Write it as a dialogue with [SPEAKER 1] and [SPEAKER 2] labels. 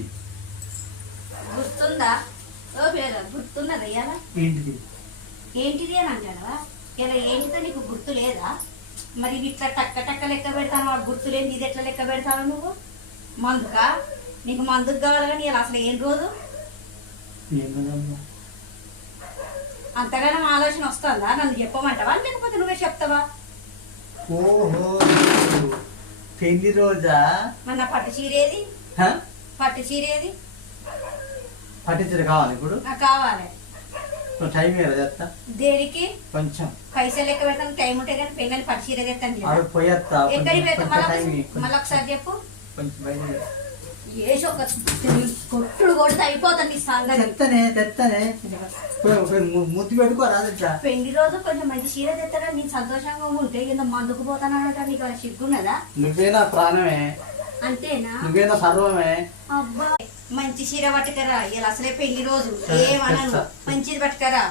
[SPEAKER 1] వచ్చి
[SPEAKER 2] గుర్తుందా? ఓ పేద గుర్తున్నదా ఇలా
[SPEAKER 1] ఏంటిది?
[SPEAKER 2] ఏంటిది అని అంటాడా ఇలా ఏంటిదో నీకు గుర్తు లేదా? మరి ఇది ఇట్లా టక్క టక్క లెక్క పెడతాను ఆ గుర్తు లేని ఇది ఎట్లా లెక్క పెడతావు నువ్వు? మందుకా? నీకు మందుకు కావాలి కానీ ఇలా అసలు ఏం రోజు? అంతగానో ఆలోచన వస్తుందా? నన్ను చెప్పమంటావా? లేకపోతే నువ్వే చెప్తావా?
[SPEAKER 1] ఓహో పెళ్ళి రోజా?
[SPEAKER 2] మరి నా పట్టు చీర ఏది? పట్టు చీర
[SPEAKER 1] కావాలి ఇప్పుడు?
[SPEAKER 2] కావాలి.
[SPEAKER 1] టైం చేస్తా
[SPEAKER 2] దేనికి?
[SPEAKER 1] కొంచెం.
[SPEAKER 2] పైసలు లెక్క పెడతాను టైం ఉంటే కానీ పెళ్ళని పట్టు చీర తెస్తాను
[SPEAKER 1] పోయేస్తా
[SPEAKER 2] ఎక్కడికి మళ్ళీ ఒకసారి చెప్పు.
[SPEAKER 1] కొంచెం బయట
[SPEAKER 2] ఏసి ఒక కొట్టుడు కొడితే అయిపోతుంది నీ సంగతి.
[SPEAKER 1] తెత్తనే తెత్తనే. పోయి- పోయి ము- ముద్దు పెట్టుకోరా ఇట్లా
[SPEAKER 2] పెళ్ళి రోజు కొంచెం మంచి చీర తెస్తాడా నేను సంతోషంగా ఉంటే కింద మందుకు పోతానంట నీకు సిగ్గున్నదా
[SPEAKER 1] నువ్వే నా ప్రాణమే.
[SPEAKER 2] అంతేనా?
[SPEAKER 1] నువ్వే నా సర్వమే.
[SPEAKER 2] అబ్బా. మంచి చీర పట్టుకరా ఇలా అసలే పెళ్ళి రోజు. ఏమనను. మంచిది పట్టుకరా.